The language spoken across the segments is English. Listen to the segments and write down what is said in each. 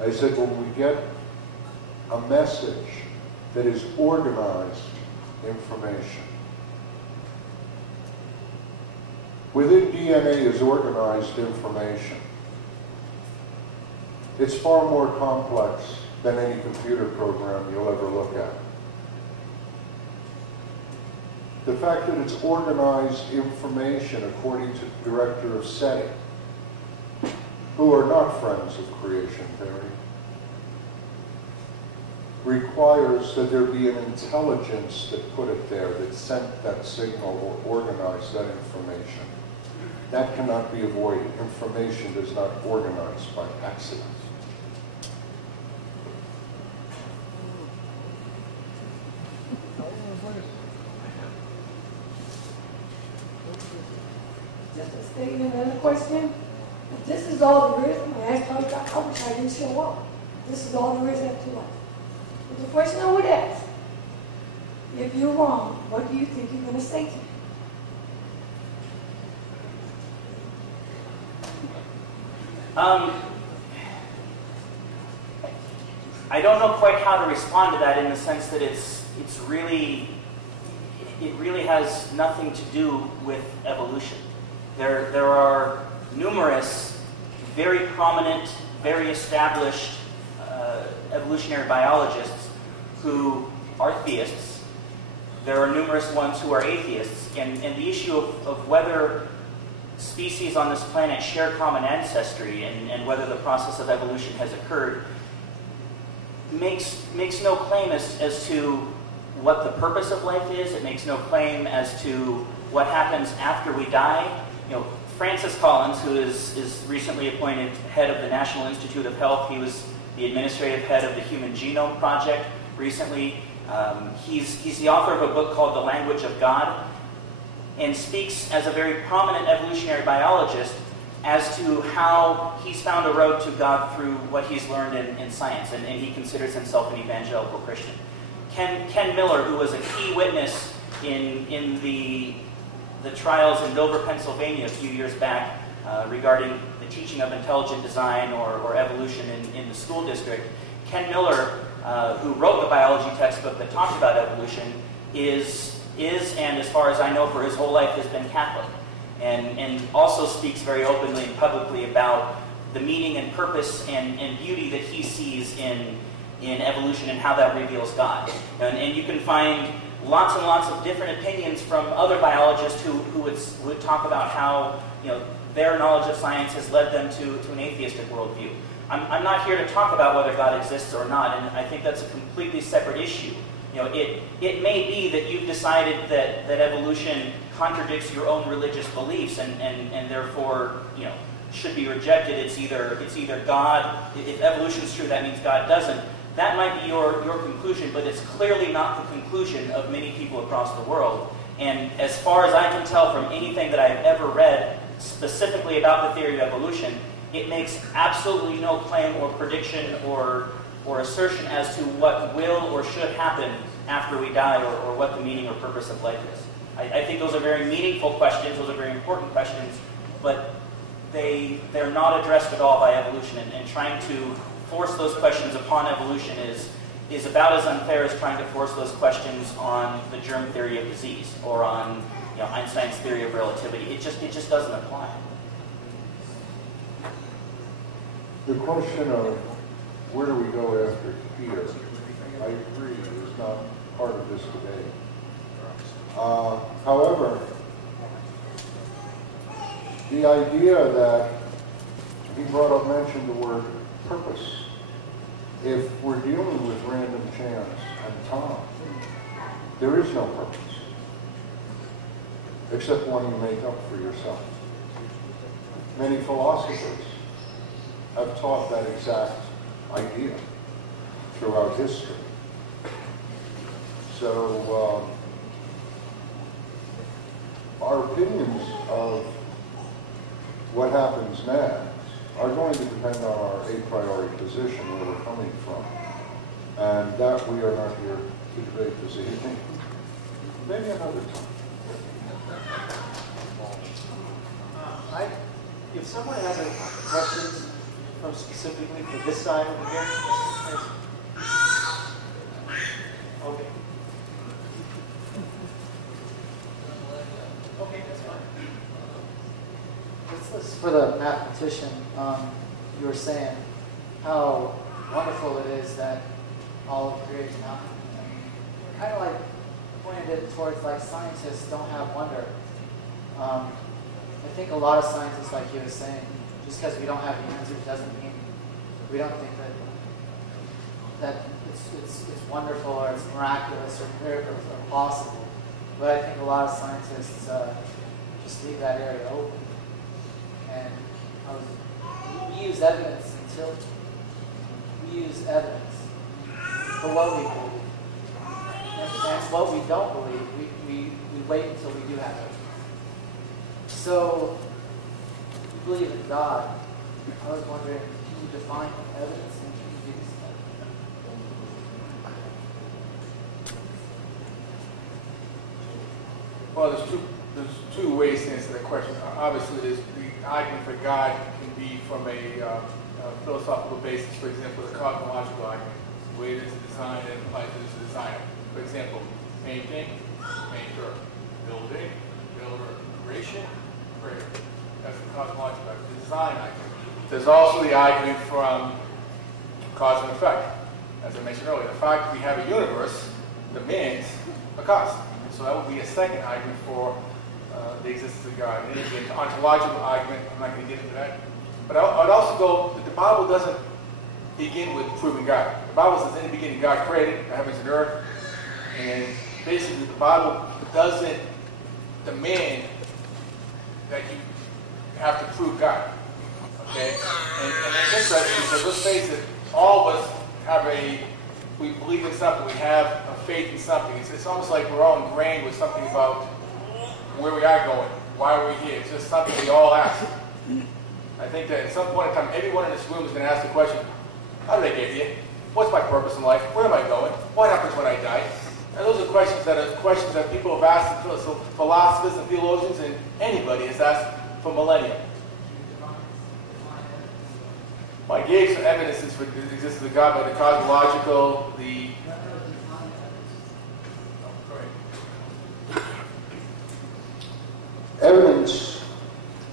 I said, when we get a message that is organized information. Within DNA is organized information. It's far more complex than any computer program you'll ever look at. The fact that it's organized information according to the director of SETI, who are not friends of creation theory, requires that there be an intelligence that put it there, that sent that signal or organized that information. That cannot be avoided. Information does not organize by accident. Just to state another question. If this is all there is, I wish I didn't show up. This is all there is after life. But the question I would ask, if you're wrong, what do you think you're going to say to me? I don't know quite how to respond to that in the sense that it really has nothing to do with evolution. There are numerous, very prominent, very established evolutionary biologists who are theists. There are numerous ones who are atheists, and the issue of whether species on this planet share common ancestry and whether the process of evolution has occurred makes no claim as to what the purpose of life is. It makes no claim as to what happens after we die. You know, Francis Collins, who is recently appointed head of the National Institute of Health, he was the administrative head of the Human Genome Project recently. He's the author of a book called The Language of God, and speaks as a very prominent evolutionary biologist as to how he's found a road to God through what he's learned in science, and he considers himself an evangelical Christian. Ken Miller, who was a key witness in the trials in Dover, Pennsylvania a few years back regarding the teaching of intelligent design or evolution in the school district, Ken Miller, who wrote the biology textbook that talked about evolution, is and as far as I know for his whole life has been Catholic, and also speaks very openly and publicly about the meaning and purpose and beauty that he sees in evolution and how that reveals God. And you can find lots and lots of different opinions from other biologists who would talk about how their knowledge of science has led them to an atheistic worldview. I'm not here to talk about whether God exists or not, and I think that's a completely separate issue. It may be that you've decided that evolution contradicts your own religious beliefs and therefore should be rejected. It's either God. If evolution is true, that means God doesn't. That might be your conclusion, but it's clearly not the conclusion of many people across the world. And as far as I can tell from anything that I've ever read specifically about the theory of evolution, it makes absolutely no claim or prediction or assertion as to what will or should happen after we die or what the meaning or purpose of life is. I think those are very meaningful questions, those are very important questions, but they're not addressed at all by evolution, and trying to force those questions upon evolution is about as unfair as trying to force those questions on the germ theory of disease or on Einstein's theory of relativity. It just doesn't apply. The question of where do we go after here, I agree, is not part of this debate. However, the idea that he mentioned the word purpose. If we're dealing with random chance and time, there is no purpose, except one you make up for yourself. Many philosophers have taught that exact idea throughout history. So our opinions of what happens next are going to depend on our a priori position, where we're coming from. And that we are not here to debate this evening. Maybe another time. If someone has a question from specifically for this side over here? Okay. Okay, that's fine. This is for the mathematician. You were saying how wonderful it is that all of creation happened. And kind of like pointed it towards like scientists don't have wonder. I think a lot of scientists, like you were saying, just because we don't have the answers doesn't mean we don't think that it's wonderful or it's miraculous or miracles are possible. But I think a lot of scientists just leave that area open. And we use evidence for what we believe. And what we don't believe, we wait until we do have it. So, you believe in God. I was wondering, can you define evidence and can you use that? Well, there's two ways to answer that question. Obviously, the argument for God can be from a philosophical basis. For example, the cosmological argument, where it is designed and applies to the designer. For example, painting, painter, building, builder, creation, creator. That's the cosmological argument. The design argument. There's also the argument from cause and effect. As I mentioned earlier, the fact that we have a universe demands a cause. So that would be a second argument for the existence of God. And again, the ontological argument, I'm not going to get into that. But I'd also go that the Bible doesn't begin with proving God. The Bible says in the beginning God created the heavens and earth. And basically the Bible doesn't demand that you have to prove God. Okay? And it's interesting because let's face it, all of us we believe in something, we have a faith in something. It's almost like we're all ingrained with something about where we are going, why are we here. It's just something we all ask. I think that at some point in time, everyone in this room is going to ask the question, how did I get here? What's my purpose in life? Where am I going? What happens when I die? And those are questions that people have asked, so philosophers and theologians and anybody has asked for millennia. Well, I gave some evidences for the existence of God by the cosmological, Evidence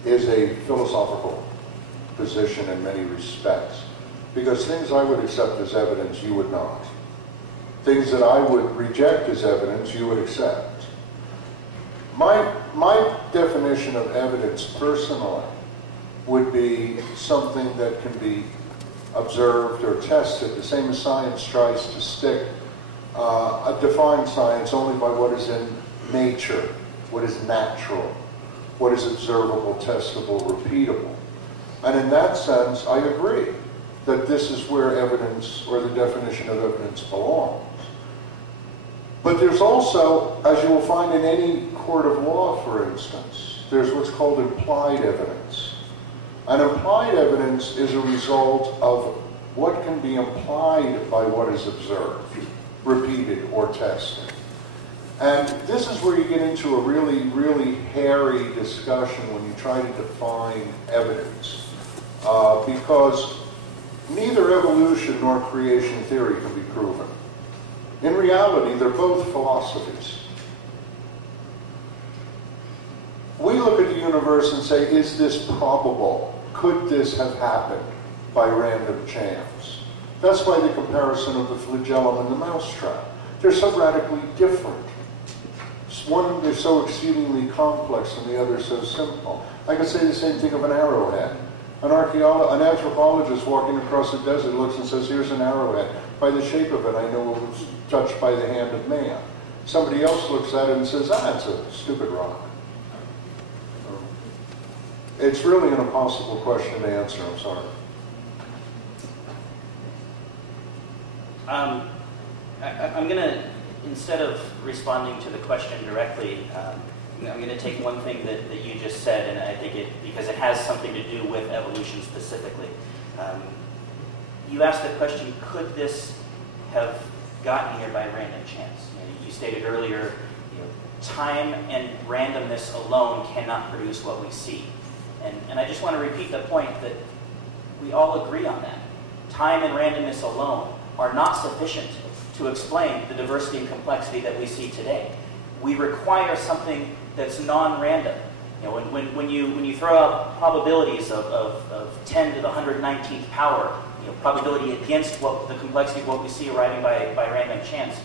is a philosophical position in many respects, because things I would accept as evidence, you would not. Things that I would reject as evidence, you would accept. My definition of evidence personally would be something that can be observed or tested, the same as science tries to stick define science only by what is in nature, what is natural, what is observable, testable, repeatable. And in that sense, I agree that this is where evidence, or the definition of evidence, belongs. But there's also, as you will find in any court of law, for instance, there's what's called implied evidence. And implied evidence is a result of what can be implied by what is observed, repeated, or tested. And this is where you get into a really, really hairy discussion when you try to define evidence. Because neither evolution nor creation theory can be proven. In reality, they're both philosophies. We look at the universe and say, is this probable? Could this have happened by random chance? That's why the comparison of the flagellum and the mousetrap. They're so radically different. One, they're so exceedingly complex, and the other so simple. I could say the same thing of an arrowhead. An anthropologist walking across the desert looks and says, here's an arrowhead. By the shape of it, I know it was touched by the hand of man. Somebody else looks at it and says, it's a stupid rock. It's really an impossible question to answer, I'm sorry. I'm going to, instead of responding to the question directly, I'm going to take one thing that you just said, and I think because it has something to do with evolution specifically. You asked the question, could this have gotten here by random chance? You stated earlier, time and randomness alone cannot produce what we see. And I just want to repeat the point that We all agree on that. Time and randomness alone are not sufficient to explain the diversity and complexity that we see today. We require something that's non-random. You know, when you throw out probabilities of 10 to the 119th power, you know, probability against what the complexity of what we see arriving by random chance,